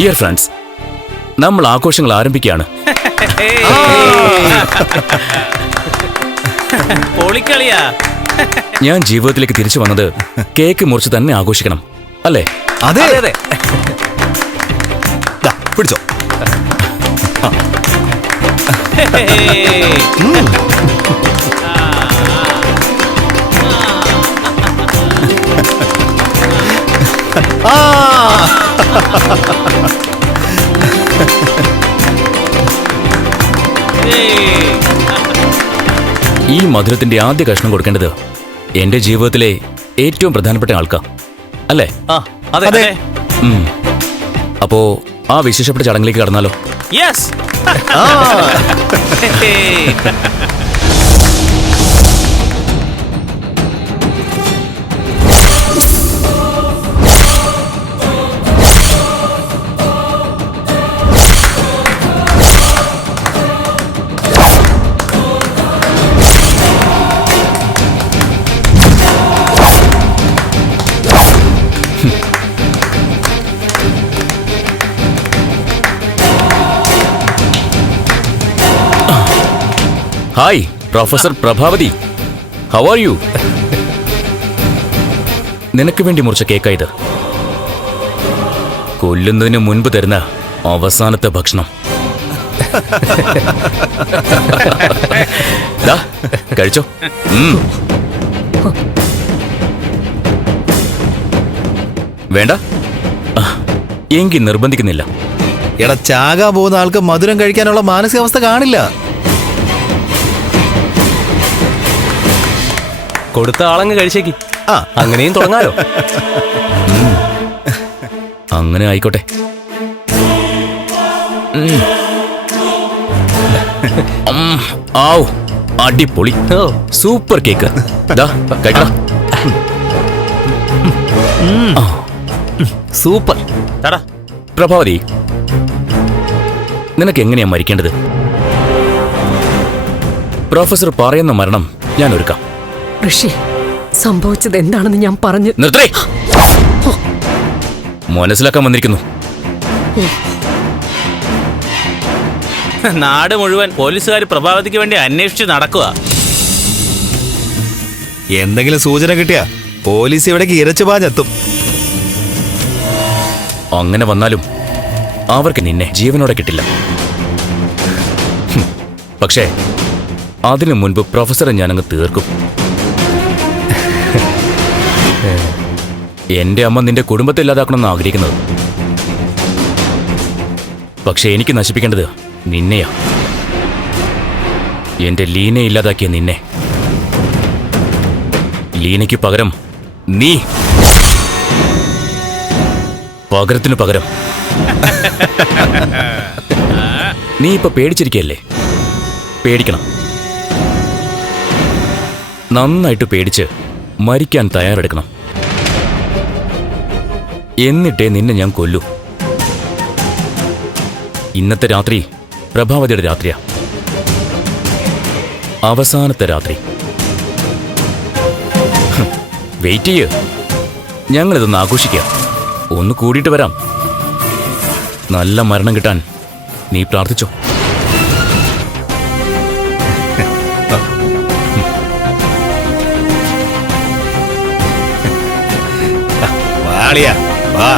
Dear friends നമ്മൾ ആഘോഷങ്ങൾ ആരംഭിക്കുകയാണ്. പൊളിക്കളിയാ. ഞാൻ ജീവിതത്തിലേക്ക് തിരിച്ചു വന്നത് കേക്ക് മുറിച്ച് തന്നെ ആഘോഷിക്കണം അല്ലേ? അതെ. അതെ ദാ, പിടിച്ചോ. ആ. ഈ മധുരത്തിന്റെ ആദ്യ കഷ്ണം കൊടുക്കേണ്ടത് എന്റെ ജീവിതത്തിലെ ഏറ്റവും പ്രധാനപ്പെട്ട ആൾക്കാ. അല്ലേ? അതെ അപ്പോ ആ വിശേഷപ്പെട്ട ചടങ്ങിലേക്ക് കടന്നാലോ? Yes hi professor Prabhavathi how are you നിനക്ക് വേണ്ടി മുറിച്ച കേക്കാ ഇത്. കൊല്ലുന്നതിന് മുൻപ് തരുന്ന അവസാനത്തെ ഭക്ഷണം. കഴിച്ചോ. വേണ്ട. എങ്കി നിർബന്ധിക്കുന്നില്ല. എടാ ചാകാൻ പോകുന്ന ആൾക്ക് മധുരം കഴിക്കാനുള്ള മാനസികാവസ്ഥ കാണില്ല. കൊടുത്ത ആളങ്ങ് കഴിച്ചേക്ക്. ആ. അങ്ങനെയും തുടങ്ങാലോ. അങ്ങനെ ആയിക്കോട്ടെ. അടിപൊളി. Super cake. കഴിക്കണം സൂപ്പർ. പ്രഭാവതി നിനക്ക് എങ്ങനെയാ മരിക്കേണ്ടത്? പ്രൊഫസർ പറയുന്ന മരണം ഞാൻ ഒരുക്കാം. ഋഷി സംഭവിച്ചത് എന്താണെന്ന് ഞാൻ പറഞ്ഞു. നിർത്തേ മനസ്സിലാക്കാൻ വന്നിരിക്കുന്നു. നാട് മുഴുവൻ പോലീസുകാർ പ്രഭാവതിക്ക് വേണ്ടി അന്വേഷിച്ച് നടക്കുക. എന്തെങ്കിലും സൂചന കിട്ടിയാ പോലീസ് ഇവിടേക്ക് ഇരച്ചു പാഞ്ഞെത്തും. അങ്ങനെ വന്നാലും അവർക്ക് നിന്നെ ജീവനോടെ കിട്ടില്ല. പക്ഷേ അതിനു മുൻപ് പ്രൊഫസറെ ഞാനങ്ങ് തീർക്കും. എന്റെ അമ്മ നിന്റെ കുടുംബത്തെ ഇല്ലാതാക്കണമെന്ന് ആഗ്രഹിക്കുന്നത്. പക്ഷെ എനിക്ക് നശിപ്പിക്കേണ്ടത് നിന്നെയാ. എന്റെ ലീനെ ഇല്ലാതാക്കിയ നിന്നെ. ലീനയ്ക്ക് പകരം നീ. പകരത്തിനു പകരം. നീ ഇപ്പൊ പേടിച്ചിരിക്കല്ലേ പേടിക്കണം. നന്നായിട്ട് പേടിച്ച് മരിക്കാൻ തയ്യാറെടുക്കണം. എന്നിട്ടേ നിന്നെ ഞാൻ കൊല്ലു. ഇന്നത്തെ രാത്രി പ്രഭാവതിയുടെ രാത്രിയാ. അവസാനത്തെ രാത്രി. വെയിറ്റ് ചെയ്യ്. ഞങ്ങളിതൊന്ന് ആഘോഷിക്കാം. ഒന്ന് കൂടിയിട്ട് വരാം. നല്ല മരണം കിട്ടാൻ നീ പ്രാർത്ഥിച്ചോ? ஜாலியா. வா.